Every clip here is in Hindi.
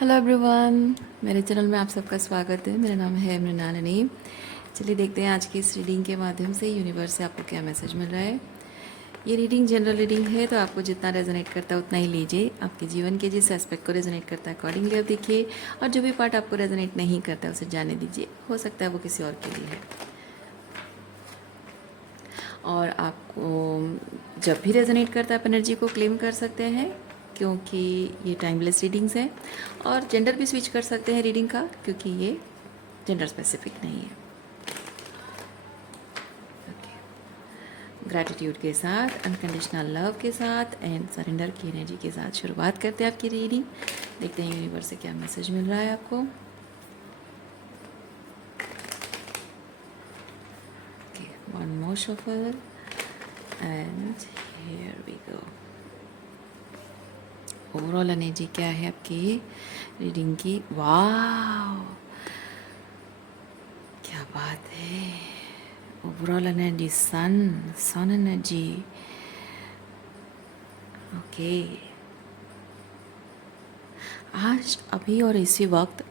हेलो एवरीवन, मेरे चैनल में आप सबका स्वागत है। मेरा नाम है मृणालिनी। चलिए देखते हैं आज की इस रीडिंग के माध्यम से यूनिवर्स से आपको क्या मैसेज मिल रहा है। ये रीडिंग जनरल रीडिंग है, तो आपको जितना रेजोनेट करता है उतना ही लीजिए। आपके जीवन के जिस एस्पेक्ट को रेजोनेट करता है अकॉर्डिंगली आप देखिए, और जो भी पार्ट आपको रेजोनेट नहीं करता है उसे जाने दीजिए। हो सकता है वो किसी और के लिए है। और आपको जब भी रेजोनेट करता है आप एनर्जी को क्लेम कर सकते हैं, क्योंकि ये टाइमलेस रीडिंग्स हैं। और जेंडर भी स्विच कर सकते हैं रीडिंग का, क्योंकि ये जेंडर स्पेसिफिक नहीं है। ग्रैटिट्यूड के साथ, अनकंडीशनल लव के साथ एंड सरेंडर की एनर्जी के साथ शुरुआत करते हैं आपकी रीडिंग। देखते हैं यूनिवर्स से क्या मैसेज मिल रहा है आपको। One more shuffle and here we go. Overall energy क्या है आपकी रीडिंग की? वाह, क्या बात है। Overall energy sun energy. Okay, आज अभी और इसी वक्त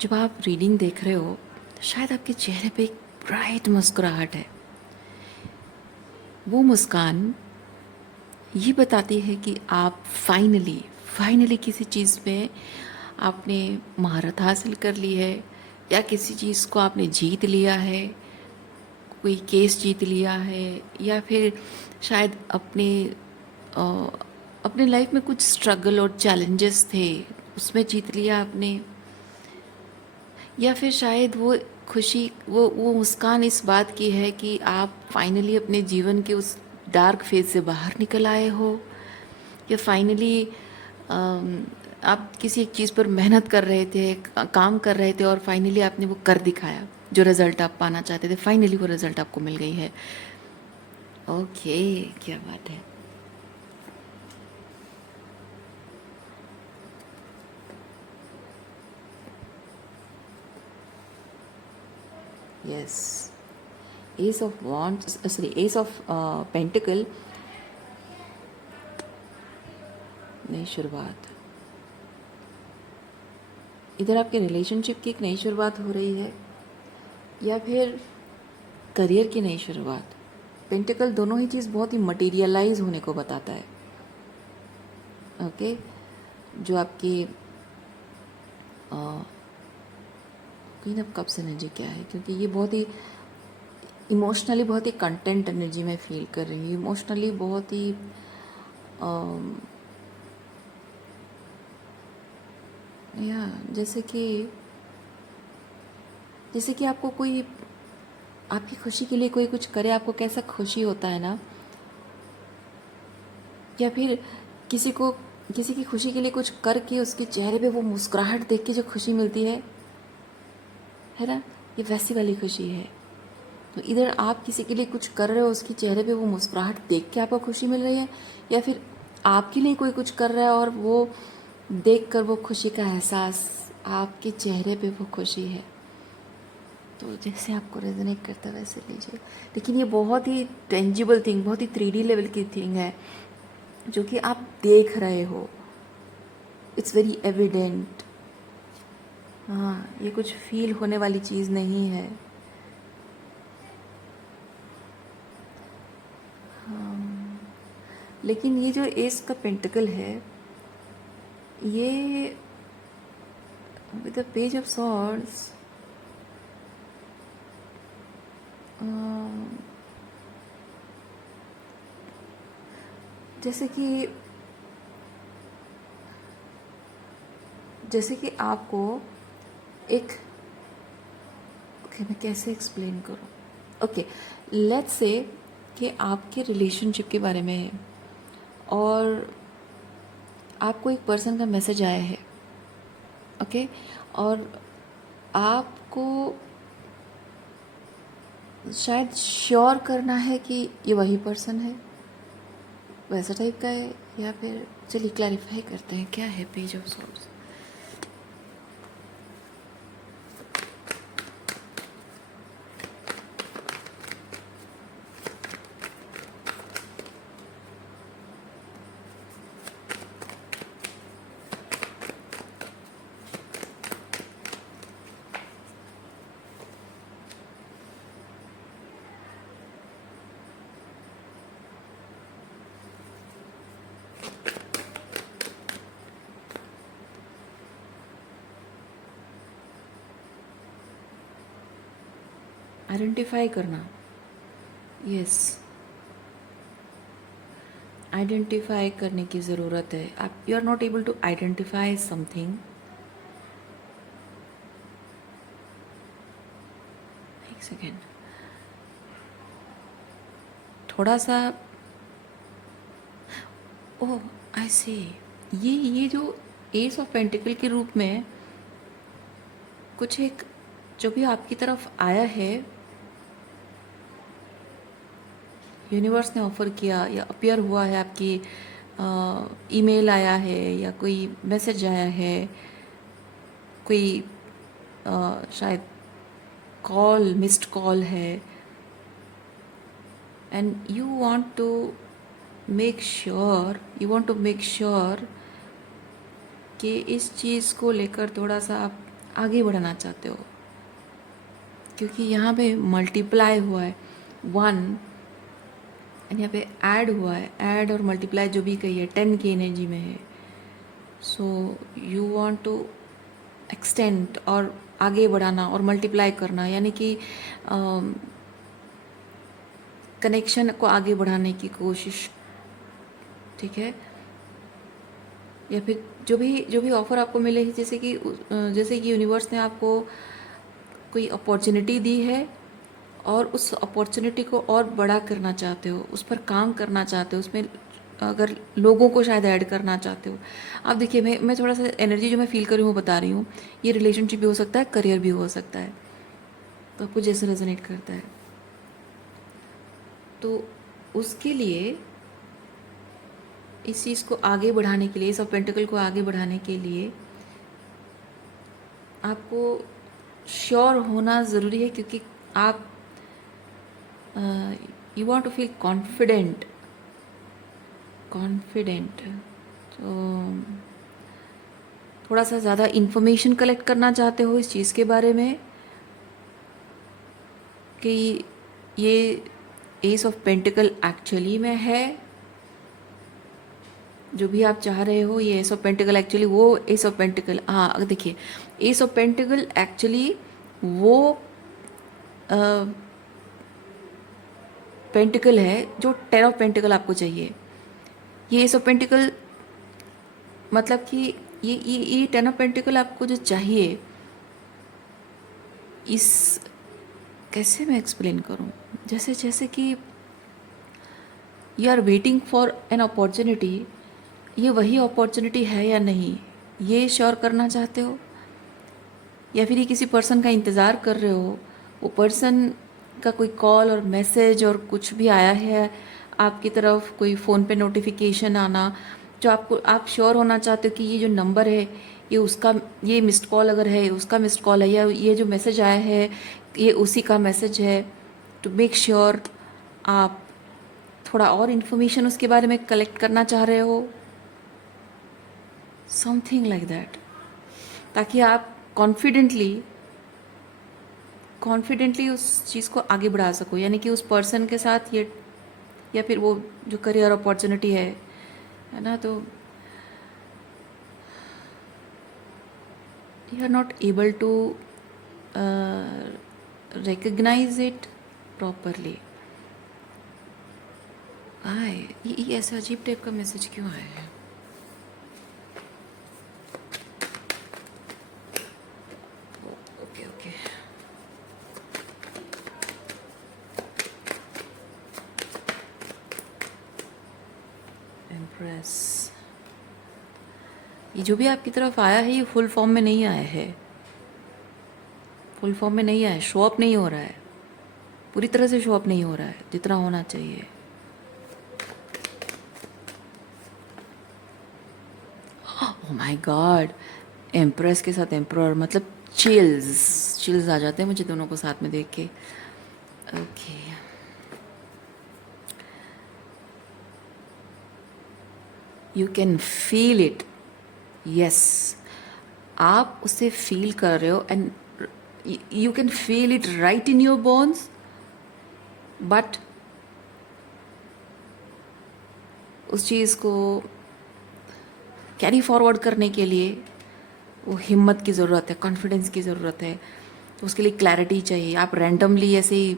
जब आप रीडिंग देख रहे हो, शायद आपके चेहरे पे एक ब्राइट मुस्कुराहट है। वो मुस्कान ये बताती है कि आप फाइनली किसी चीज़ में आपने महारत हासिल कर ली है, या किसी चीज़ को आपने जीत लिया है, कोई केस जीत लिया है, या फिर शायद अ, अपने लाइफ में कुछ स्ट्रगल और चैलेंजेस थे, उसमें जीत लिया आपने। या फिर शायद वो खुशी, वो मुस्कान इस बात की है कि आप फाइनली अपने जीवन के उस डार्क फेज से बाहर निकल आए हो, या फाइनली आप किसी एक चीज़ पर मेहनत कर रहे थे, काम कर रहे थे, और फाइनली आपने वो कर दिखाया। जो रिज़ल्ट आप पाना चाहते थे, फाइनली वो रिज़ल्ट आपको मिल गई है। ओके, क्या बात है। Yes, S of wands, sorry S of pentacle, नई शुरुआत। इधर आपके रिलेशनशिप की एक नई शुरुआत हो रही है, या फिर करियर की नई शुरुआत। पेंटिकल दोनों ही चीज़ बहुत ही मटेरियलाइज होने को बताता है। ओके, जो आपकी क्वीन ऑफ कप्स एनर्जी क्या है, क्योंकि ये बहुत ही इमोशनली, बहुत ही कंटेंट एनर्जी में फील कर रही हूँ। इमोशनली बहुत ही या जैसे कि आपको कोई आपकी खुशी के लिए कोई कुछ करे, आपको कैसा खुशी होता है ना। या फिर किसी की खुशी के लिए कुछ करके उसके चेहरे पे वो मुस्कुराहट देख के जो खुशी मिलती है ना, ये वैसी वाली खुशी है। तो इधर आप किसी के लिए कुछ कर रहे हो, उसके चेहरे पे वो मुस्कुराहट देख के आपको खुशी मिल रही है, या फिर आपके लिए कोई कुछ कर रहा है और वो देख कर वो खुशी का एहसास, आपके चेहरे पे वो खुशी है। तो जैसे आपको रेजोनेट करता है वैसे लीजिए। लेकिन ये बहुत ही टेंजिबल थिंग, बहुत ही 3D लेवल की थिंग है, जो कि आप देख रहे हो। It's very evident. हाँ, ये कुछ फील होने वाली चीज़ नहीं है। लेकिन ये जो एस का पेंटिकल है, ये with the page of swords, जैसे कि आपको एक, ओके मैं कैसे एक्सप्लेन करूँ। ओके, लेट्स से कि आपके रिलेशनशिप के बारे में है, और आपको एक पर्सन का मैसेज आया है। ओके, और आपको शायद श्योर करना है कि ये वही पर्सन है, वैसा टाइप का है, या फिर चलिए क्लैरिफाई करते हैं क्या है पेज ऑफ सॉर्ड्स। आइडेंटिफाई करना, यस, आइडेंटिफाई करने की ज़रूरत है। आप you are not able to identify something. एक सेकेंड, थोड़ा सा, ओह आई सी, ये जो एस ऑफ पेंटिकल के रूप में कुछ एक जो भी आपकी तरफ आया है, यूनिवर्स ने ऑफ़र किया या अपीयर हुआ है, आपकी ईमेल आया है या कोई मैसेज आया है, कोई शायद कॉल, मिस्ड कॉल है, and you want to make sure कि इस चीज़ को लेकर थोड़ा सा आप आगे बढ़ना चाहते हो, क्योंकि यहाँ पे मल्टीप्लाई हुआ है 1 एंड यहाँ पे ऐड हुआ है, ऐड और मल्टीप्लाई जो भी कही है 10 की एनर्जी में है। So you want to extend और आगे बढ़ाना और मल्टीप्लाई करना, यानी कि कनेक्शन को आगे बढ़ाने की कोशिश, ठीक है। या फिर जो भी ऑफ़र आपको मिले, जैसे कि यूनिवर्स ने आपको कोई अपॉर्चुनिटी दी है और उस अपॉर्चुनिटी को और बड़ा करना चाहते हो, उस पर काम करना चाहते हो, उसमें अगर लोगों को शायद ऐड करना चाहते हो। अब देखिए, मैं थोड़ा सा एनर्जी जो मैं फील कर रही हूँ वो बता रही हूँ। ये रिलेशनशिप भी हो सकता है, करियर भी हो सकता है, तो आपको जैसे रेजोनेट करता है। तो उसके लिए, इस चीज़ को आगे बढ़ाने के लिए, इस ऑफ पेंटिकल को आगे बढ़ाने के लिए आपको श्योर होना ज़रूरी है, क्योंकि आप you want to feel confident. तो थोड़ा सा ज़्यादा इन्फॉर्मेशन कलेक्ट करना चाहते हो इस चीज़ के बारे में कि ये एस ऑफ पेंटिकल एक्चुअली में है, जो भी आप चाह रहे हो, ये एस ऑफ पेंटिकल एक्चुअली वो एस ऑफ पेंटिकल, हाँ देखिए, एस ऑफ पेंटिकल एक्चुअली वो पेंटिकल है जो 10 ऑफ पेंटिकल आपको चाहिए। ये एस ऑफ पेंटिकल मतलब कि ये 10 ऑफ पेंटिकल आपको जो चाहिए, इस कैसे मैं एक्सप्लेन करूँ, जैसे कि you are waiting for an opportunity, ये वही अपॉर्चुनिटी है या नहीं, ये श्योर करना चाहते हो, या फिर ये किसी पर्सन का इंतज़ार कर रहे हो, वो पर्सन का कोई कॉल और मैसेज और कुछ भी आया है आपकी तरफ, कोई फ़ोन पे नोटिफिकेशन आना, जो आप श्योर होना चाहते हो कि ये जो नंबर है, ये उसका, ये मिस्ड कॉल अगर है उसका मिस्ड कॉल है, या ये जो मैसेज आया है ये उसी का मैसेज है। टू मेक श्योर आप थोड़ा और इन्फॉर्मेशन उसके बारे में कलेक्ट करना चाह रहे हो, समथिंग लाइक दैट, ताकि आप कॉन्फिडेंटली उस चीज़ को आगे बढ़ा सको, यानी कि उस पर्सन के साथ ये, या फिर वो जो करियर अपॉर्चुनिटी है ना, तो you are not able to recognise it properly. ये ऐसा अजीब टाइप का मैसेज क्यों आया है? ओके ओके, एम्प्रेस, ये जो भी आपकी तरफ आया है ये फुल फॉर्म में नहीं आया है, फुल फॉर्म में नहीं आया है, शो अप नहीं हो रहा है, पूरी तरह से शो अप नहीं हो रहा है जितना होना चाहिए। ओह माय गॉड, एम्प्रेस के साथ एम्प्रर, मतलब चिल्स आ जाते हैं मुझे दोनों को साथ में देख के। Okay, you can feel it, yes, आप उसे फील कर रहे हो, and you can feel it right in your bones, but उस चीज़ को कैरी फॉरवर्ड करने के लिए वो हिम्मत की ज़रूरत है, कॉन्फिडेंस की ज़रूरत है, तो उसके लिए क्लैरिटी चाहिए। आप रैंडमली ऐसे ही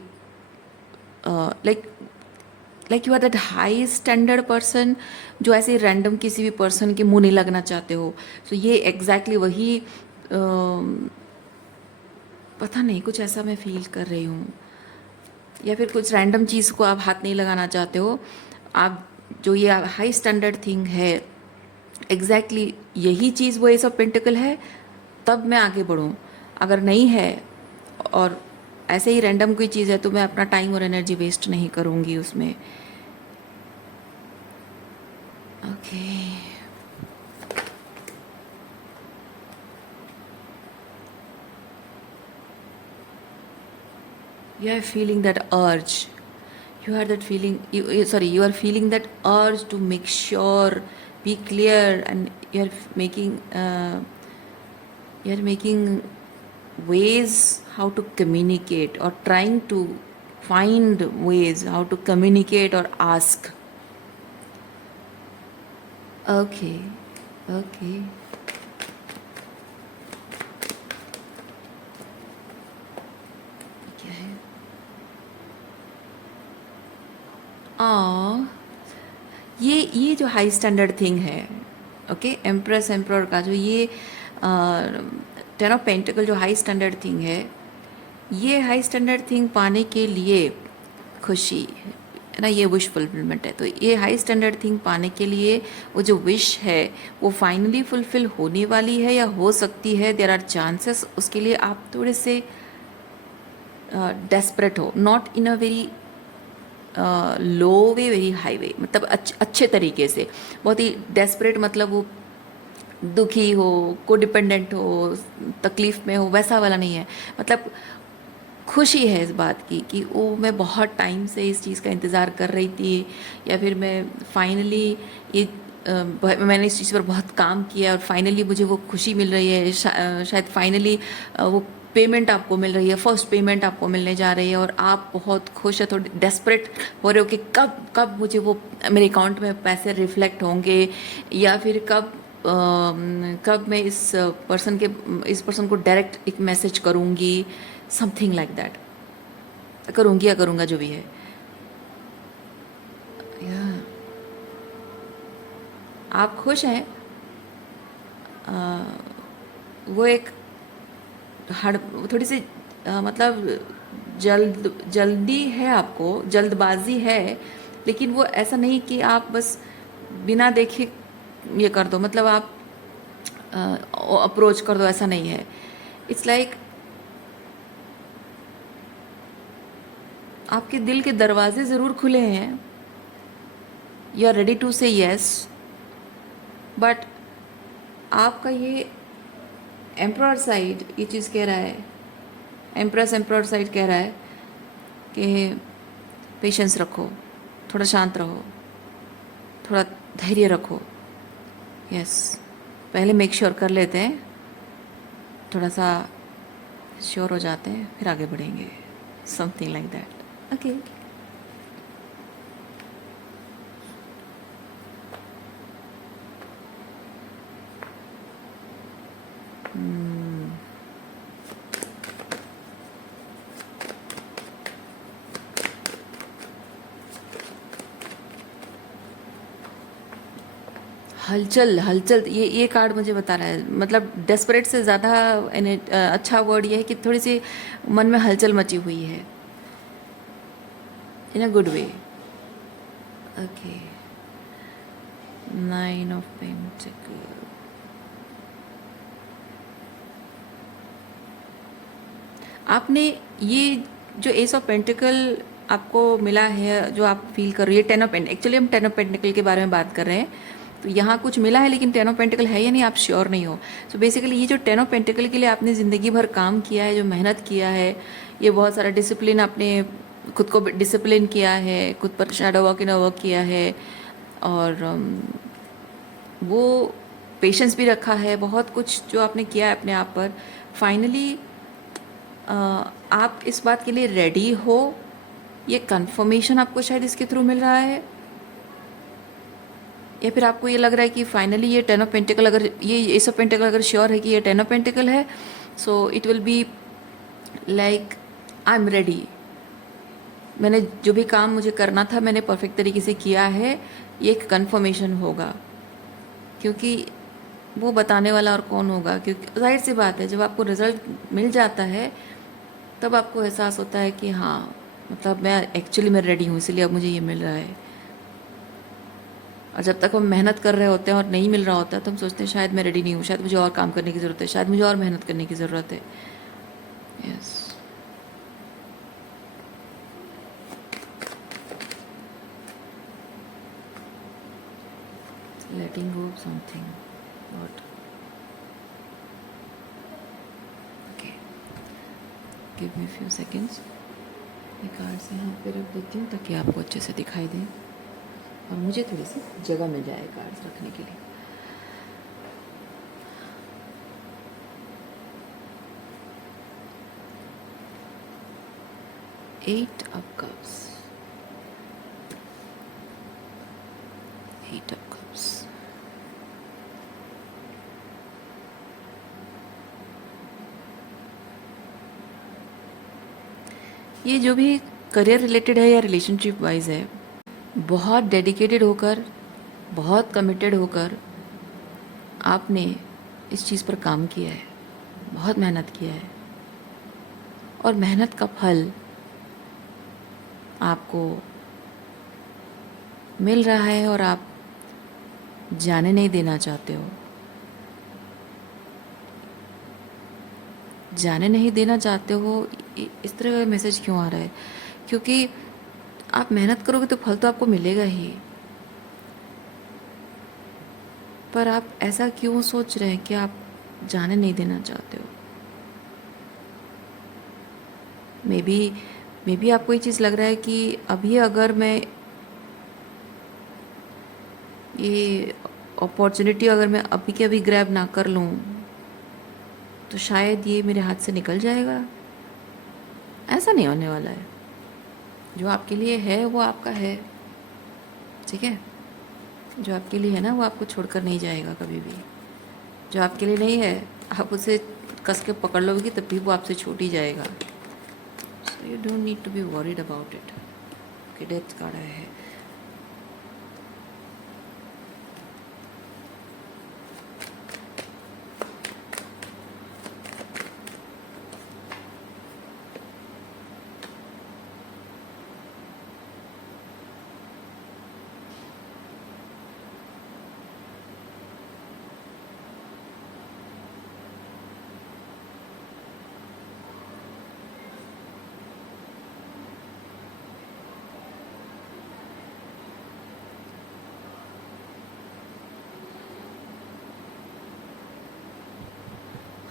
like like you are that high standard person जो ऐसे रैंडम किसी भी पर्सन के मुंह नहीं लगना चाहते हो। सो ये एग्जैक्टली वही पता नहीं, कुछ ऐसा मैं फील कर रही हूँ। या फिर कुछ रैंडम चीज़ को आप हाथ नहीं लगाना चाहते हो। आप जो ये हाई स्टैंडर्ड थिंग है, एग्जैक्टली यही चीज़ वो एस ऑफ पेंटिकल है, तब मैं आगे बढ़ूँ। अगर नहीं है और ऐसे ही रैंडम कोई चीज़ है तो मैं अपना टाइम और एनर्जी वेस्ट नहीं करूँगी उसमें। Okay, you are feeling that urge, you are that feeling you are feeling that urge to make sure, be clear, and you are making ways how to communicate, or trying to find ways how to communicate or ask. Okay, okay. क्या है? आ ये जो हाई स्टैंडर्ड थिंग है, ओके, एम्प्रेस एम्प्रर का जो ये टेन ऑफ पेंटिकल जो हाई स्टैंडर्ड थिंग है, ये हाई स्टैंडर्ड थिंग पाने के लिए खुशी है ना, ये विश फुलफिलमेंट है। तो ये हाई स्टैंडर्ड थिंग पाने के लिए वो जो विश है वो फाइनली फुलफिल होने वाली है या हो सकती है, देयर आर चांसेस। उसके लिए आप थोड़े से डेस्परेट हो, not in a very low way, very high way, मतलब अच्छे तरीके से। बहुत ही डेस्परेट मतलब वो दुखी हो, को डिपेंडेंट हो, तकलीफ़ में हो, वैसा वाला नहीं है। मतलब खुशी है इस बात की कि ओ मैं बहुत टाइम से इस चीज़ का इंतज़ार कर रही थी, या फिर मैं फाइनली ये मैंने इस चीज़ पर बहुत काम किया और फाइनली मुझे वो खुशी मिल रही है। शायद फाइनली वो पेमेंट आपको मिल रही है, फर्स्ट पेमेंट आपको मिलने जा रही है और आप बहुत खुश है, थोड़ी डेस्परेट हो रहे हो कि कब कब मुझे वो मेरे अकाउंट में पैसे रिफ्लेक्ट होंगे, या फिर कब मैं इस पर्सन को डायरेक्ट एक मैसेज करूँगी, समथिंग लाइक दैट। करूँगी या करूँगा जो भी है। या आप खुश हैं, वो एक हड़ थोड़ी सी मतलब जल्दी है, आपको जल्दबाजी है, लेकिन वो ऐसा नहीं कि आप बस बिना देखे ये कर दो, मतलब आप अप्रोच कर दो, ऐसा नहीं है। इट्स लाइक आपके दिल के दरवाजे ज़रूर खुले हैं, यू आर रेडी टू से येस, बट आपका ये एम्प्रर साइड ये चीज़ कह रहा है, एम्प्रर साइड कह रहा है कि पेशेंस रखो, थोड़ा शांत रहो, थोड़ा धैर्य रखो। यस, पहले मेक श्योर कर लेते हैं, थोड़ा सा श्योर हो जाते हैं, फिर आगे बढ़ेंगे, समथिंग लाइक दैट। ओके, हलचल हलचल, ये कार्ड मुझे बता रहा है, मतलब डेस्परेट से ज़्यादा अच्छा वर्ड ये है कि थोड़ी सी मन में हलचल मची हुई है, in a good way. Okay, 9 of pentacle. आपने ये जो एस ऑफ पेंटिकल आपको मिला है, जो आप फील कर रही है, टेन ऑफ पेंटिकल, एक्चुअली हम टेन ऑफ पेंटिकल के बारे में बात कर रहे हैं। तो यहाँ कुछ मिला है लेकिन टेन ऑफ पेंटिकल है या नहीं आप श्योर नहीं हो। सो बेसिकली ये जो टेन ऑफ पेंटिकल के लिए आपने ज़िंदगी भर काम किया है, जो मेहनत किया है, ये बहुत सारा डिसिप्लिन, आपने खुद को डिसिप्लिन किया है, खुद पर शैडो वर्क इनर वर्क किया है, और वो पेशेंस भी रखा है, बहुत कुछ जो आपने किया है अपने आप पर। फाइनली आप इस बात के लिए रेडी हो, ये कंफर्मेशन आपको शायद इसके थ्रू मिल रहा है, या फिर आपको ये लग रहा है कि फाइनली ये टेन ऑफ पेंटिकल, अगर ये एस ऑफ पेंटिकल अगर श्योर है कि ये टेन ऑफ पेंटिकल है, so it will be like I am ready, मैंने जो भी काम मुझे करना था मैंने परफेक्ट तरीके से किया है, ये एक कन्फर्मेशन होगा। क्योंकि वो बताने वाला और कौन होगा, क्योंकि जाहिर सी बात है जब आपको रिज़ल्ट मिल जाता है तब आपको एहसास होता है कि हाँ, मतलब मैं एक्चुअली मैं रेडी हूँ, इसीलिए अब मुझे ये मिल रहा है। और जब तक हम मेहनत कर रहे होते हैं और नहीं मिल रहा होता तो हम सोचते हैं शायद मैं रेडी नहीं हूँ, शायद मुझे और काम करने की ज़रूरत है, शायद मुझे और मेहनत करने की ज़रूरत है। Yes, letting go of something, what, okay, give me few seconds. ये कार्ड्स यहाँ पे रख देती हूँ ताकि आपको अच्छे से दिखाई दें और मुझे थोड़ी सी जगह मिल जाए कार्ड्स रखने के लिए। Eight of cups, eight of cups, ये जो भी करियर रिलेटेड है या रिलेशनशिप वाइज है, बहुत डेडिकेटेड होकर, बहुत कमिटेड होकर आपने इस चीज़ पर काम किया है, बहुत मेहनत किया है और मेहनत का फल आपको मिल रहा है और आप जाने नहीं देना चाहते हो। जाने नहीं देना चाहते हो, इस तरह का मैसेज क्यों आ रहा है? क्योंकि आप मेहनत करोगे तो फल तो आपको मिलेगा ही, पर आप ऐसा क्यों सोच रहे हैं कि आप जाने नहीं देना चाहते हो? मे बी आपको ये चीज़ लग रहा है कि अभी अगर मैं ये अपॉर्चुनिटी अगर मैं अभी के अभी ग्रैब ना कर लूँ तो शायद ये मेरे हाथ से निकल जाएगा। ऐसा नहीं होने वाला है। जो आपके लिए है वो आपका है, ठीक है? जो आपके लिए है ना वो आपको छोड़कर नहीं जाएगा कभी भी। जो आपके लिए नहीं है आप उसे कस के पकड़ लोगे तब भी वो आपसे छूट ही जाएगा। So you don't need to be worried about it. Okay, death card आया है।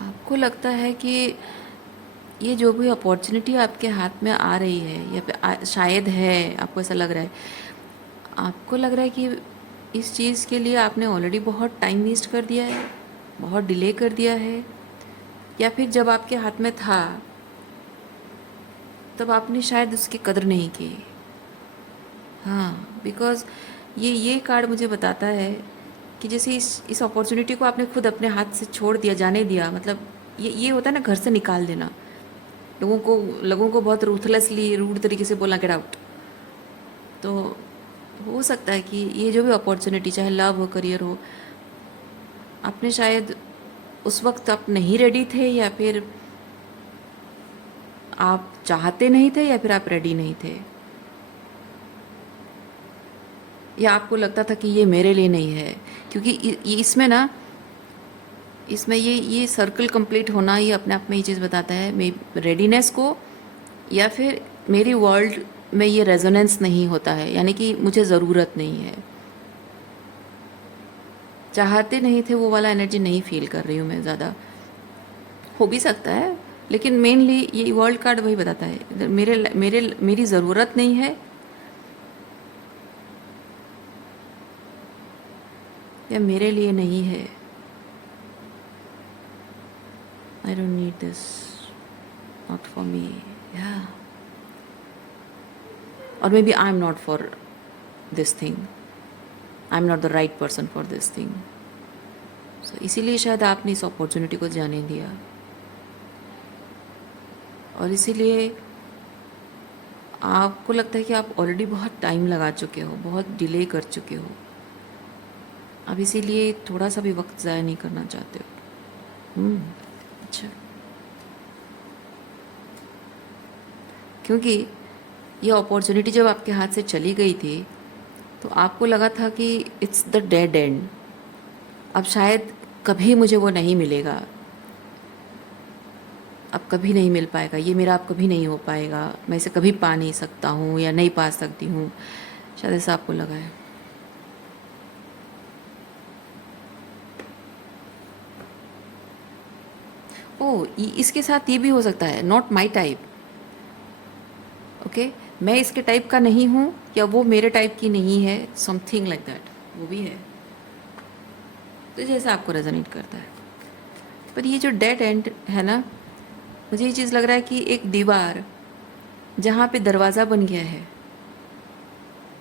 आपको लगता है कि ये जो भी अपॉर्चुनिटी आपके हाथ में आ रही है या फिर शायद है, आपको ऐसा लग रहा है, आपको लग रहा है कि इस चीज़ के लिए आपने ऑलरेडी बहुत टाइम वेस्ट कर दिया है, बहुत डिले कर दिया है, या फिर जब आपके हाथ में था तब आपने शायद उसकी कदर नहीं की। हाँ, बिकॉज़ ये कार्ड मुझे बताता है कि जैसे इस अपॉर्चुनिटी को आपने खुद अपने हाथ से छोड़ दिया, जाने दिया। मतलब ये होता है ना, घर से निकाल देना। लोगों को बहुत रूथलेसली, रूड तरीके से बोलना, गेट आउट। तो हो सकता है कि ये जो भी अपॉर्चुनिटी, चाहे लव हो, करियर हो, आपने शायद उस वक्त आप नहीं रेडी थे, या फिर आप चाहते नहीं थे, या फिर आप रेडी नहीं थे, या आपको लगता था कि ये मेरे लिए नहीं है। क्योंकि इसमें ना, इसमें ये सर्कल कंप्लीट होना ये अपने आप में ये चीज़ बताता है, मे रेडीनेस को, या फिर मेरी वर्ल्ड में ये रेजोनेंस नहीं होता है, यानी कि मुझे ज़रूरत नहीं है। चाहते नहीं थे वो वाला एनर्जी नहीं फील कर रही हूँ मैं ज़्यादा। हो भी सकता है, लेकिन मेनली ये वर्ल्ड कार्ड वही बताता है, मेरी ज़रूरत नहीं है, या मेरे लिए नहीं है। I don't need this, not for me, या और maybe I am not for this thing, I am not the right person for this thing. So इसीलिए शायद आपने इस अपॉर्चुनिटी को जाने दिया। और इसीलिए आपको लगता है कि आप ऑलरेडी बहुत टाइम लगा चुके हो, बहुत डिले कर चुके हो। अब इसीलिए थोड़ा सा भी वक्त ज़ाया नहीं करना चाहते हो। अच्छा, क्योंकि ये अपॉर्चुनिटी जब आपके हाथ से चली गई थी तो आपको लगा था कि इट्स द डेड एंड, अब शायद कभी मुझे वो नहीं मिलेगा, अब कभी नहीं मिल पाएगा, ये मेरा अब कभी नहीं हो पाएगा, मैं इसे कभी पा नहीं सकता हूँ या नहीं पा सकती हूँ, शायद ऐसा आपको लगा है। ओ, इसके साथ ये भी हो सकता है, नॉट माई टाइप। ओके, मैं इसके टाइप का नहीं हूँ या वो मेरे टाइप की नहीं है, समथिंग लाइक दैट, वो भी है। तो जैसा आपको रेजोनेट करता है। पर ये जो डेड एंड है ना, मुझे ये चीज़ लग रहा है कि एक दीवार जहाँ पे दरवाज़ा बन गया है,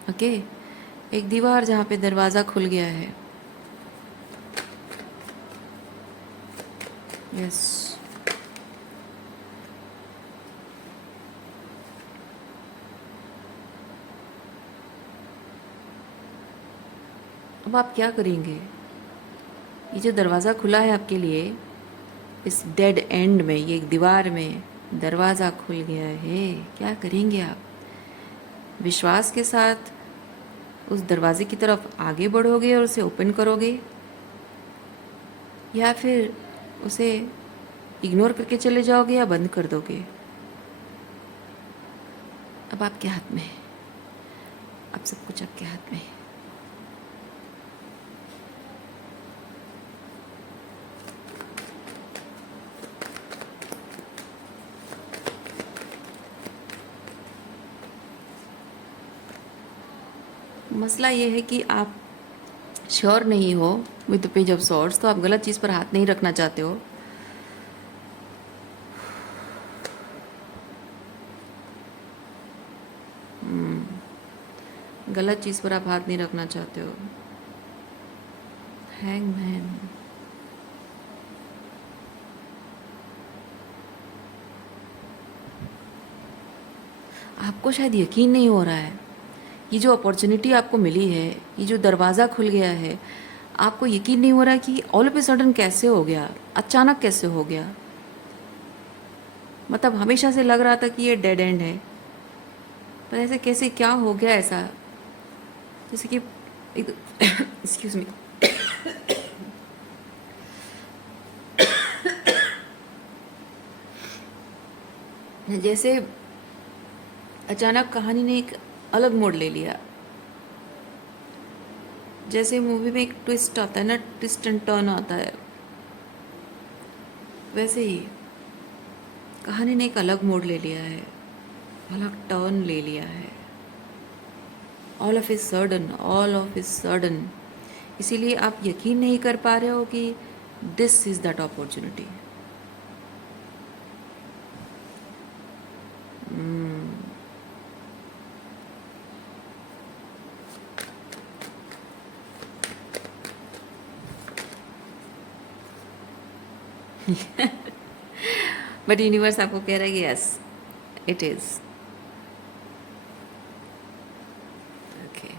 ओके, एक दीवार जहाँ पे दरवाज़ा खुल गया है। यस, अब आप क्या करेंगे? ये जो दरवाज़ा खुला है आपके लिए, इस डेड एंड में, ये एक दीवार में दरवाज़ा खुल गया है, क्या करेंगे आप? विश्वास के साथ उस दरवाजे की तरफ आगे बढ़ोगे और उसे ओपन करोगे, या फिर उसे इग्नोर करके चले जाओगे या बंद कर दोगे? अब आपके हाथ में है, अब सब कुछ आपके हाथ में है। मसला ये है कि आप श्योर नहीं हो with the page of swords, तो आप गलत चीज़ पर हाथ नहीं रखना चाहते हो। गलत चीज़ पर आप हाथ नहीं रखना चाहते हो। हैंगमैन, आपको शायद यकीन नहीं हो रहा है, ये जो अपॉर्चुनिटी आपको मिली है, ये जो दरवाज़ा खुल गया है, आपको यकीन नहीं हो रहा कि ऑल ऑफ ए सडन कैसे हो गया, अचानक कैसे हो गया। मतलब हमेशा से लग रहा था कि ये डेड एंड है, पर ऐसे कैसे, क्या हो गया ऐसा? जैसे कि एक्सक्यूज मी, जैसे अचानक कहानी ने एक अलग मोड़ ले लिया। जैसे मूवी में एक ट्विस्ट आता है ना, ट्विस्ट एंड टर्न आता है, वैसे ही कहानी ने एक अलग मोड़ ले लिया है, अलग टर्न ले लिया है, all of a sudden, all of a sudden. इसीलिए आप यकीन नहीं कर पा रहे हो कि this is that opportunity. But universe आपको कह रहा है कि yes, it is okay.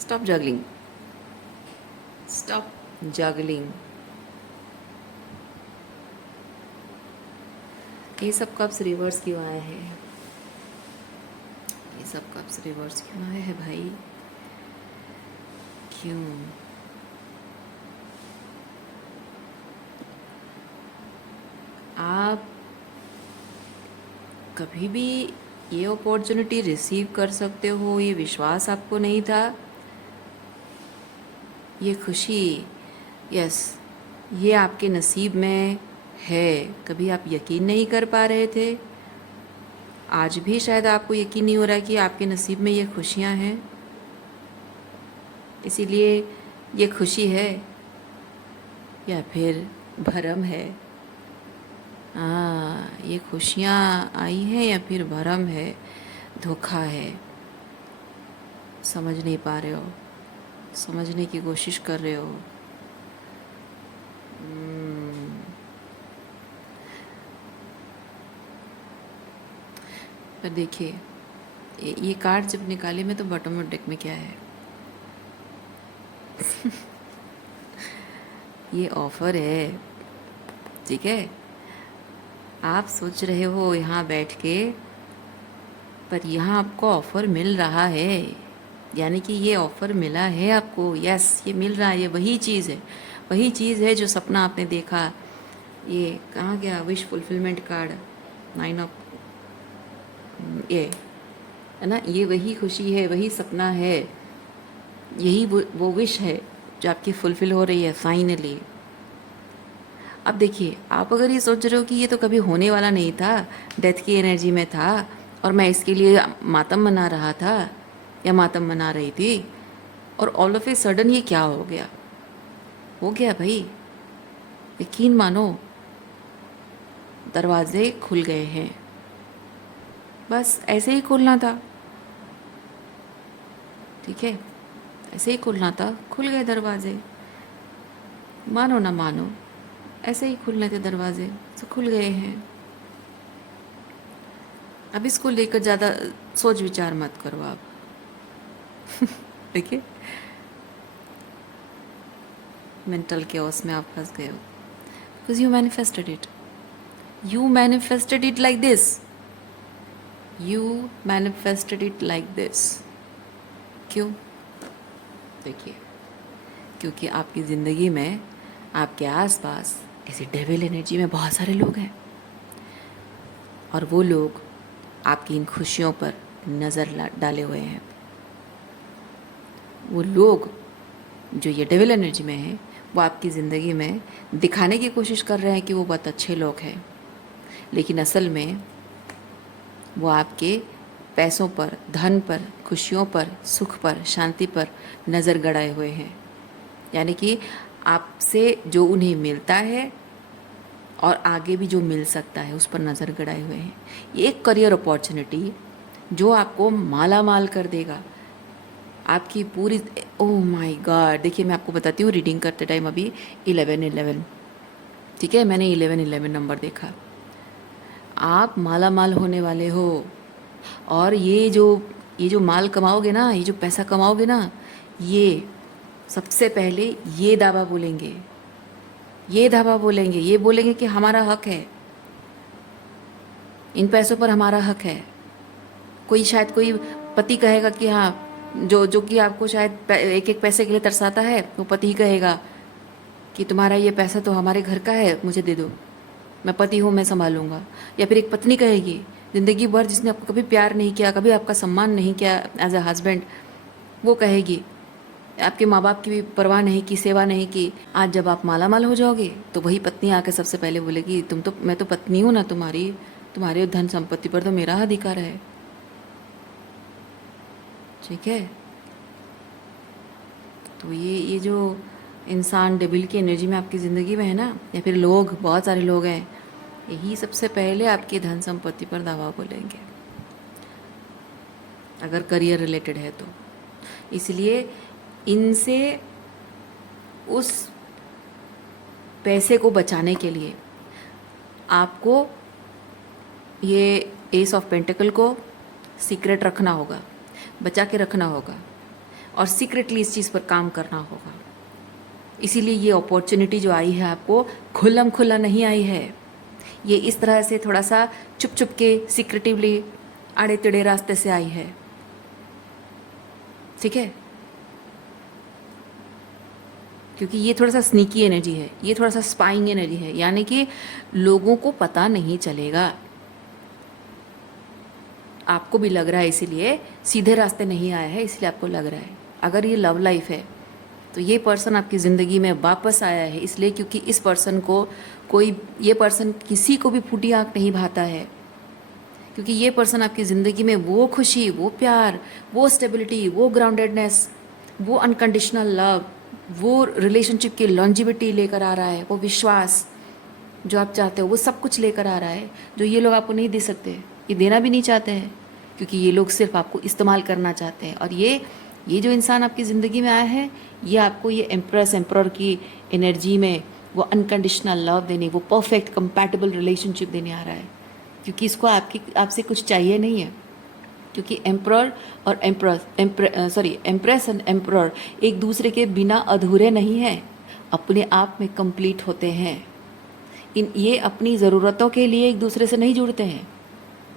Stop juggling, stop juggling. ये सब कप्स रिवर्स क्यों आए हैं? ये सब कप्स रिवर्स क्यों आए हैं भाई? क्यों? आप कभी भी ये अपॉर्चुनिटी रिसीव कर सकते हो, ये विश्वास आपको नहीं था, ये खुशी, यस, ये आपके नसीब में है। कभी आप यकीन नहीं कर पा रहे थे, आज भी शायद आपको यकीन नहीं हो रहा कि आपके नसीब में ये खुशियाँ हैं, इसीलिए ये खुशी है या फिर भरम है? हाँ, ये खुशियाँ आई हैं या फिर भरम है, धोखा है? समझ नहीं पा रहे हो, समझने की कोशिश कर रहे हो। पर देखिए, ये कार्ड जब निकाले में तो बॉटम ऑफ डेक में क्या है? ये ऑफर है, ठीक है। आप सोच रहे हो यहाँ बैठ के, पर यहाँ आपको ऑफर मिल रहा है, यानी कि ये ऑफर मिला है आपको। यस, ये मिल रहा है, ये वही चीज़ है, वही चीज़ है जो सपना आपने देखा। ये कहाँ गया विश फुलफिलमेंट कार्ड? 9 ऑफ, ये है ना, ये वही खुशी है, वही सपना है, यही वो विश है जो आपकी फुलफिल हो रही है फाइनली। अब देखिए, आप अगर ये सोच रहे हो कि ये तो कभी होने वाला नहीं था, डेथ की एनर्जी में था और मैं इसके लिए मातम मना रहा था या मातम मना रही थी, और ऑल ऑफ ए सडन ये क्या हो गया? हो गया भाई, यकीन मानो, दरवाजे खुल गए हैं। बस ऐसे ही खुलना था, ठीक है, ऐसे ही खुलना था, खुल गए दरवाजे। मानो ना मानो, ऐसे ही खुलने थे दरवाजे, तो खुल गए हैं। अब इसको लेकर ज़्यादा सोच विचार मत करो आप। देखिए, मेंटल केओस में आप फंस गए हो, because you manifested it, you manifested it like this, you manifested it like this. क्यों? देखिए, क्योंकि आपकी ज़िंदगी में, आपके आसपास ऐसी डेविल एनर्जी में बहुत सारे लोग हैं, और वो लोग आपकी इन खुशियों पर नज़र डाले हुए हैं। वो लोग जो ये डेविल एनर्जी में हैं, वो आपकी ज़िंदगी में दिखाने की कोशिश कर रहे हैं कि वो बहुत अच्छे लोग हैं, लेकिन असल में वो आपके पैसों पर, धन पर, खुशियों पर, सुख पर, शांति पर नज़र गड़ाए हुए हैं। यानी कि आपसे जो उन्हें मिलता है और आगे भी जो मिल सकता है, उस पर नज़र गड़ाए हुए हैं। ये एक करियर अपॉर्चुनिटी जो आपको माला माल कर देगा, आपकी पूरी, ओह माय गॉड। देखिए, मैं आपको बताती हूँ, रीडिंग करते टाइम अभी 11-11, ठीक है, मैंने 11-11 नंबर देखा। आप माला माल होने वाले हो, और ये जो माल कमाओगे ना, ये जो पैसा कमाओगे ना, ये सबसे पहले ये दावा बोलेंगे, ये दावा बोलेंगे, ये बोलेंगे कि हमारा हक है, इन पैसों पर हमारा हक है। शायद कोई पति कहेगा कि हाँ, जो कि आपको शायद एक एक पैसे के लिए तरसाता है, वो पति ही कहेगा कि तुम्हारा ये पैसा तो हमारे घर का है, मुझे दे दो, मैं पति हूँ, मैं संभालूंगा। या फिर एक पत्नी कहेगी, ज़िंदगी भर जिसने आपको कभी प्यार नहीं किया, कभी आपका सम्मान नहीं किया एज अ हस्बैंड, वो कहेगी, आपके माँ बाप की भी परवाह नहीं की, सेवा नहीं की। आज जब आप माला माल हो जाओगे, तो वही पत्नी आकर सबसे पहले बोलेगी, मैं तो पत्नी हूँ ना तुम्हारी, तुम्हारे धन संपत्ति पर तो मेरा अधिकार है, ठीक है। तो ये जो इंसान डेविल की एनर्जी में आपकी ज़िंदगी में है ना, या फिर लोग, बहुत सारे लोग हैं, यही सबसे पहले आपकी धन संपत्ति पर दावा बोलेंगे, अगर करियर रिलेटेड है तो। इसलिए इनसे उस पैसे को बचाने के लिए आपको ये एस ऑफ पेंटिकल को सीक्रेट रखना होगा, बचा के रखना होगा, और सीक्रेटली इस चीज़ पर काम करना होगा। इसीलिए ये अपॉर्चुनिटी जो आई है आपको, खुल्लम खुल्ला नहीं आई है, ये इस तरह से थोड़ा सा चुप चुप के, सीक्रेटिवली, आड़े टेढ़े रास्ते से आई है, ठीक है। क्योंकि ये थोड़ा सा स्नीकी एनर्जी है, ये थोड़ा सा स्पाइंग एनर्जी है, यानी कि लोगों को पता नहीं चलेगा, आपको भी लग रहा है, इसीलिए सीधे रास्ते नहीं आया है, इसलिए आपको लग रहा है। अगर ये लव लाइफ है, तो ये पर्सन आपकी ज़िंदगी में वापस आया है इसलिए क्योंकि इस पर्सन को ये पर्सन किसी को भी फूटी आँख नहीं भाता है, क्योंकि ये पर्सन आपकी ज़िंदगी में वो खुशी, वो प्यार, वो स्टेबिलिटी, वो ग्राउंडेडनेस, वो अनकंडीशनल लव, वो रिलेशनशिप की लॉन्जिविटी लेकर आ रहा है, वो विश्वास जो आप चाहते हो, वो सब कुछ लेकर आ रहा है, जो ये लोग आपको नहीं दे सकते, ये देना भी नहीं चाहते हैं, क्योंकि ये लोग सिर्फ आपको इस्तेमाल करना चाहते हैं। और ये ये जो इंसान आपकी ज़िंदगी में आया है, ये आपको ये एम्प्रेस एम्प्रर की एनर्जी में वो अनकंडीशनल लव देने, वो परफेक्ट कंपैटिबल रिलेशनशिप देने आ रहा है, क्योंकि इसको आपसे कुछ चाहिए नहीं है। क्योंकि एम्प्रर और एम्प्रेस एंड एम्प्रर एक दूसरे के बिना अधूरे नहीं हैं, अपने आप में कंप्लीट होते हैं। ये अपनी ज़रूरतों के लिए एक दूसरे से नहीं जुड़ते हैं,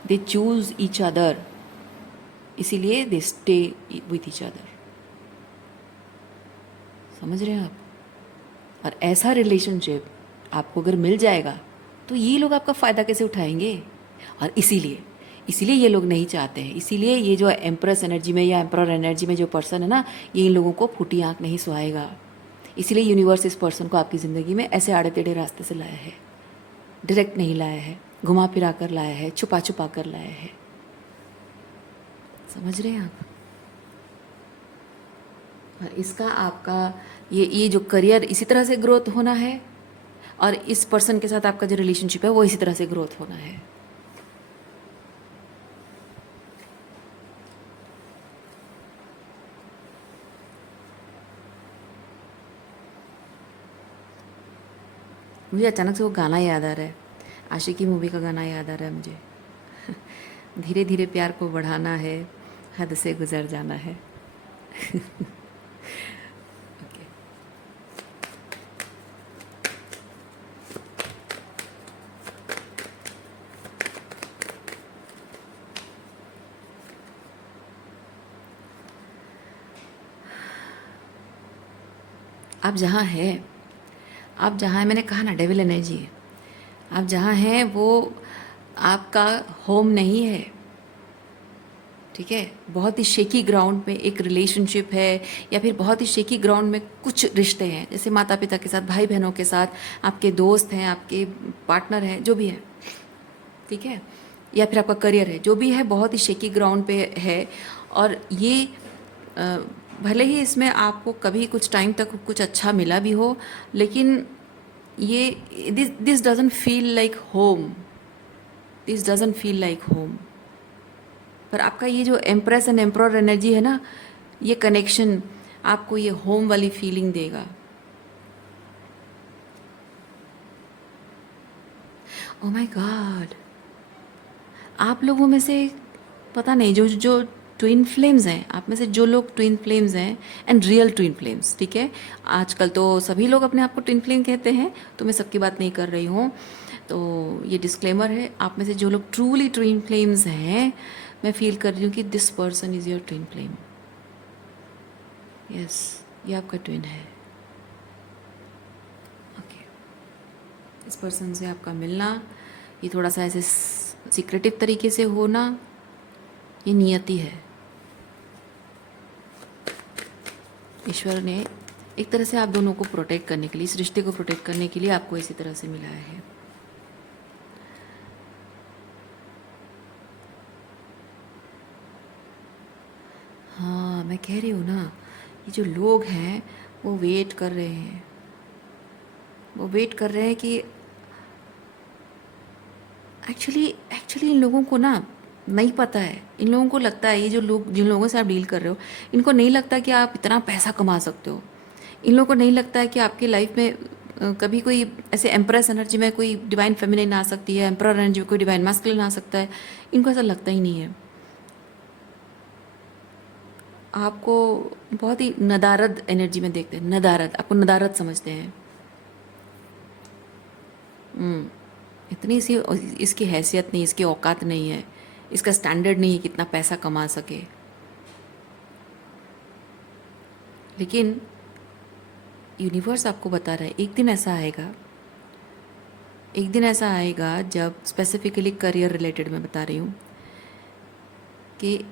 दे चूज़ ईच अदर, इसीलिए they stay with each other. समझ रहे हैं आप? और ऐसा रिलेशनशिप आपको अगर मिल जाएगा तो ये लोग आपका फ़ायदा कैसे उठाएंगे? और इसीलिए ये लोग नहीं चाहते हैं। इसीलिए ये जो एम्प्रेस एनर्जी में या एम्प्रर एनर्जी में जो पर्सन है ना, ये इन लोगों को फूटी आँख नहीं सुहाएगा। इसीलिए यूनिवर्स इस पर्सन को आपकी ज़िंदगी में ऐसे आड़े टेढ़े रास्ते से लाया है, डायरेक्ट नहीं लाया है, घुमा फिरा कर लाया है, छुपा छुपा कर लाया है। समझ रहे हैं आप? और इसका आपका ये जो करियर इसी तरह से ग्रोथ होना है, और इस पर्सन के साथ आपका जो रिलेशनशिप है वो इसी तरह से ग्रोथ होना है। मुझे अचानक से वो गाना याद आ रहा है, आशिकी मूवी का गाना याद आ रहा है मुझे। धीरे धीरे प्यार को बढ़ाना है, हद से गुजर जाना है। ओके। आप जहाँ हैं, आप जहाँ हैं, मैंने कहा ना डेविल एनर्जी है, आप जहाँ हैं वो आपका होम नहीं है। ठीक है? बहुत ही शेकी ग्राउंड में एक रिलेशनशिप है, या फिर बहुत ही शेकी ग्राउंड में कुछ रिश्ते हैं, जैसे माता पिता के साथ, भाई बहनों के साथ, आपके दोस्त हैं, आपके पार्टनर हैं, जो भी है। ठीक है? या फिर आपका करियर है, जो भी है, बहुत ही शेकी ग्राउंड पे है। और ये भले ही इसमें आपको कभी कुछ टाइम तक कुछ अच्छा मिला भी हो, लेकिन ये this doesn't feel like home, this doesn't feel like home. पर आपका ये जो एम्प्रेस एंड एम्प्रर एनर्जी है ना, ये कनेक्शन आपको ये होम वाली फीलिंग देगा। ओह माय गॉड, आप लोगों में से पता नहीं, जो जो ट्विन फ्लेम्स हैं, आप में से जो लोग ट्विन फ्लेम्स हैं, एंड रियल ट्विन फ्लेम्स, ठीक है? आजकल तो सभी लोग अपने आप को ट्विन फ्लेम कहते हैं, तो मैं सबकी बात नहीं कर रही हूँ। तो ये डिस्क्लेमर है, आप में से जो लोग ट्रूली ट्विन फ्लेम्स हैं, मैं फील कर रही हूँ कि this person is your twin flame. Yes, ये आपका ट्विन है। ओके। इस पर्सन से आपका मिलना, ये थोड़ा सा ऐसे सीक्रेटिव तरीके से होना, ये नियति है। ईश्वर ने एक तरह से आप दोनों को प्रोटेक्ट करने के लिए, इस रिश्ते को प्रोटेक्ट करने के लिए आपको इसी तरह से मिलाया है। हाँ, मैं कह रही हूँ ना, ये जो लोग हैं वो वेट कर रहे हैं, वो वेट कर रहे हैं कि एक्चुअली इन लोगों को ना नहीं पता है। इन लोगों को लगता है, ये जो लोग, जिन लोगों से आप डील कर रहे हो, इनको नहीं लगता कि आप इतना पैसा कमा सकते हो। इन लोगों को नहीं लगता है कि आपकी लाइफ में कभी कोई ऐसे एम्प्रेस एनर्जी में कोई डिवाइन फेमिनिन आ सकती है, एम्प्रर एनर्जी में कोई डिवाइन मैस्कुलिन आ सकता है। इनको ऐसा लगता ही नहीं है। आपको बहुत ही नदारद एनर्जी में देखते हैं, नदारद, आपको नदारद समझते हैं। इतनी सी इसकी हैसियत नहीं, इसकी औकात नहीं है, इसका स्टैंडर्ड नहीं है कितना पैसा कमा सके। लेकिन यूनिवर्स आपको बता रहा है, एक दिन ऐसा आएगा, एक दिन ऐसा आएगा जब, स्पेसिफिकली करियर रिलेटेड मैं बता रही हूँ, कि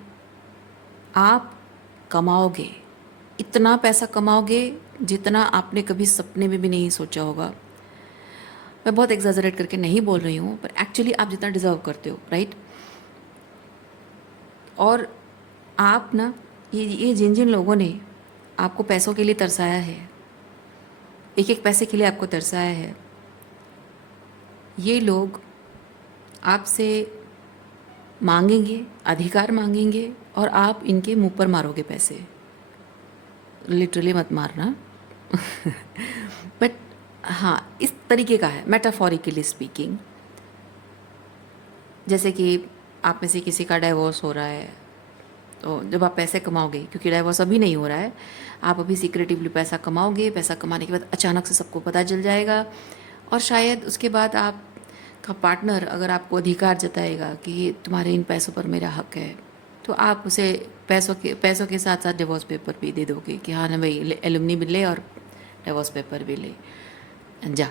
आप कमाओगे, इतना पैसा कमाओगे जितना आपने कभी सपने में भी नहीं सोचा होगा। मैं बहुत एग्जैजरेट करके नहीं बोल रही हूँ, पर एक्चुअली आप जितना डिज़र्व करते हो, राइट? और आप ना, ये जिन जिन लोगों ने आपको पैसों के लिए तरसाया है, एक एक पैसे के लिए आपको तरसाया है, ये लोग आपसे मांगेंगे, अधिकार मांगेंगे, और आप इनके मुंह पर मारोगे पैसे। लिटरली मत मारना बट हाँ, इस तरीके का है, मेटाफोरिकली स्पीकिंग। जैसे कि आप में से किसी का डाइवोर्स हो रहा है, तो जब आप पैसे कमाओगे, क्योंकि डाइवोर्स अभी नहीं हो रहा है, आप अभी सीक्रेटिवली पैसा कमाओगे, पैसा कमाने के बाद अचानक से सबको पता चल जाएगा, और शायद उसके बाद आपका पार्टनर अगर आपको अधिकार जताएगा कि ये तुम्हारे इन पैसों पर मेरा हक है, तो आप उसे पैसों के साथ साथ डिवोर्स पेपर भी दे दोगे कि हाँ ना भाई, एलुमनी भी ले और डिवोर्स पेपर भी ले, जा।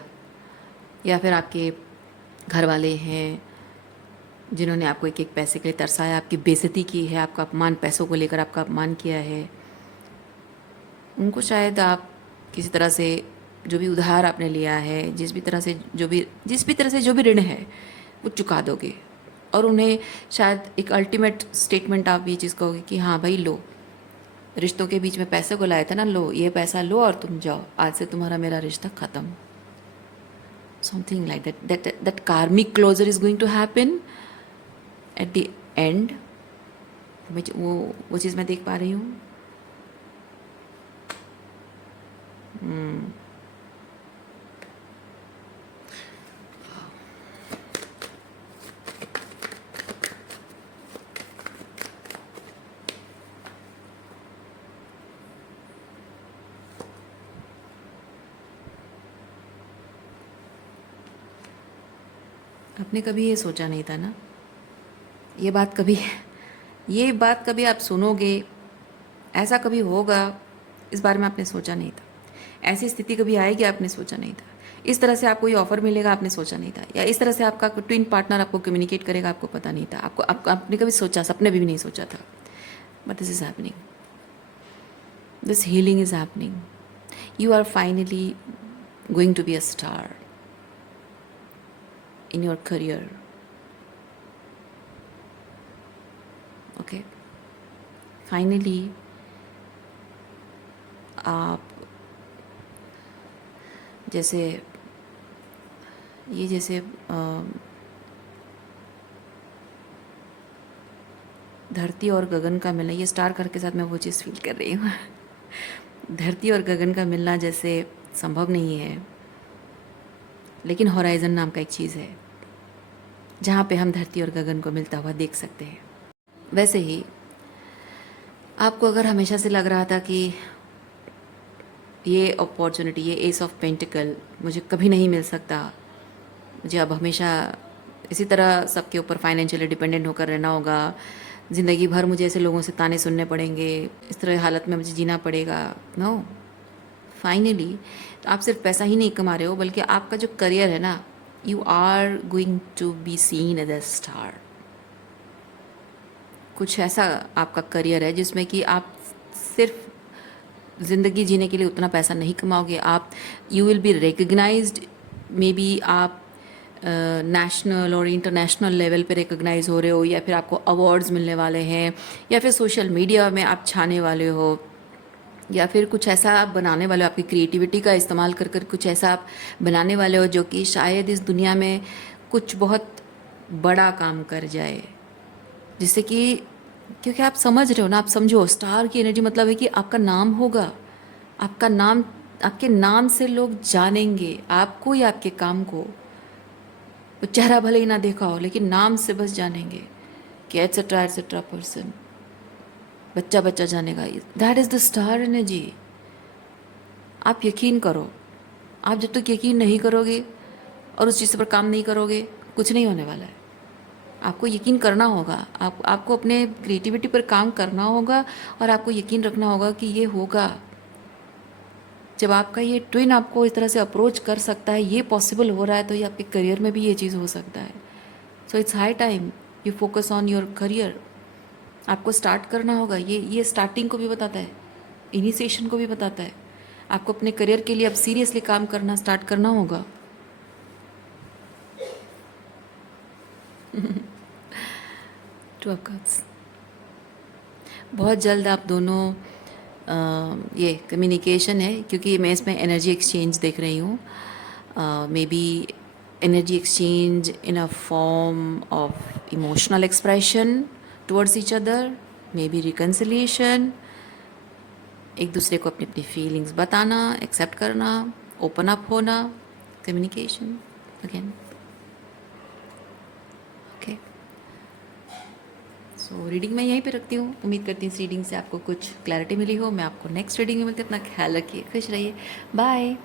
या फिर आपके घर वाले हैं जिन्होंने आपको एक एक पैसे के लिए तरसाया, आपकी बेइज्जती की है, आपका अपमान, पैसों को लेकर आपका अपमान किया है, उनको शायद आप किसी तरह से जो भी उधार आपने लिया है, जिस भी तरह से जो भी ऋण है, वो चुका दोगे। और उन्हें शायद एक अल्टीमेट स्टेटमेंट आप ये चीज़ कहोगे कि हाँ भाई लो, रिश्तों के बीच में पैसे को लाया था ना, लो ये पैसा लो और तुम जाओ, आज से तुम्हारा मेरा रिश्ता ख़त्म। Something like that karmic closure is going to happen at the end. वो चीज़ मैं देख पा रही हूँ। आपने कभी ये सोचा नहीं था ना, ये बात कभी आप सुनोगे, ऐसा कभी होगा, इस बारे में आपने सोचा नहीं था। ऐसी स्थिति कभी आएगी, आपने सोचा नहीं था। इस तरह से आपको ये ऑफर मिलेगा, आपने सोचा नहीं था। या इस तरह से आपका ट्विन पार्टनर आपको कम्युनिकेट करेगा, आपको पता नहीं था। आपने कभी सोचा, सपने भी नहीं सोचा था। But this is happening, this healing is happening. You are finally going to be a star in your career. Okay, finally आप जैसे धरती और गगन का मिलना, ये स्टार कर के साथ मैं वो चीज़ फील कर रही हूँ धरती और गगन का मिलना जैसे संभव नहीं है, लेकिन हॉराइजन नाम का एक चीज़ है जहाँ पे हम धरती और गगन को मिलता हुआ देख सकते हैं। वैसे ही आपको अगर हमेशा से लग रहा था कि ये अपॉर्चुनिटी, ये एस ऑफ पेंटिकल मुझे कभी नहीं मिल सकता, मुझे अब हमेशा इसी तरह सबके ऊपर फाइनेंशियली डिपेंडेंट होकर रहना होगा, ज़िंदगी भर मुझे ऐसे लोगों से ताने सुनने पड़ेंगे, इस तरह हालत में मुझे जीना पड़ेगा। नो, फाइनली आप सिर्फ पैसा ही नहीं कमा रहे हो, बल्कि आपका जो करियर है ना, you are going to be seen as a star. कुछ ऐसा आपका करियर है जिसमें कि आप सिर्फ ज़िंदगी जीने के लिए उतना पैसा नहीं कमाओगे, आप you will be recognised. Maybe आप नेशनल और इंटरनेशनल लेवल पे रिकग्नाइज हो रहे हो, या फिर आपको अवार्ड्स मिलने वाले हैं, या फिर सोशल मीडिया में आप छाने वाले हो, या फिर कुछ ऐसा आप बनाने वाले हो, आपकी क्रिएटिविटी का इस्तेमाल कर कर कुछ ऐसा आप बनाने वाले हो जो कि शायद इस दुनिया में कुछ बहुत बड़ा काम कर जाए। जिससे कि, क्योंकि आप समझ रहे हो ना, आप समझो, स्टार की एनर्जी मतलब है कि आपका नाम होगा, आपका नाम, आपके नाम से लोग जानेंगे आपको या आपके काम को। वो चेहरा भले ही ना देखा हो, लेकिन नाम से बस जानेंगे कि एटसेट्रा पर्सन, बच्चा बच्चा जानेगा। That is the star energy. आप यकीन करो, आप जब तक यकीन नहीं करोगे और उस चीज़ पर काम नहीं करोगे, कुछ नहीं होने वाला है। आपको यकीन करना होगा, आपको अपने क्रिएटिविटी पर काम करना होगा, और आपको यकीन रखना होगा कि ये होगा। जब आपका ये ट्विन आपको इस तरह से अप्रोच कर सकता है, ये पॉसिबल हो रहा है, तो ये आपके करियर में भी ये चीज़ हो सकता है। So it's high time you focus on your career. आपको स्टार्ट करना होगा। ये स्टार्टिंग को भी बताता है, इनिशिएशन को भी बताता है। आपको अपने करियर के लिए अब सीरियसली काम करना स्टार्ट करना होगा। Two of cups. बहुत जल्द आप दोनों ये कम्युनिकेशन है, क्योंकि मैं इसमें एनर्जी एक्सचेंज देख रही हूँ। May be energy exchange in a form of emotional expression towards each other, maybe reconciliation, एक दूसरे को अपनी अपनी फीलिंग्स बताना, एक्सेप्ट करना, ओपन अप होना, communication again. Okay, so reading मैं यहीं पे रखती हूँ। उम्मीद करती हूँ इस रीडिंग से आपको कुछ क्लैरिटी मिली हो। मैं आपको नेक्स्ट रीडिंग में मिलती हूँ। अपना ख्याल रखिए, खुश रहिए, बाय।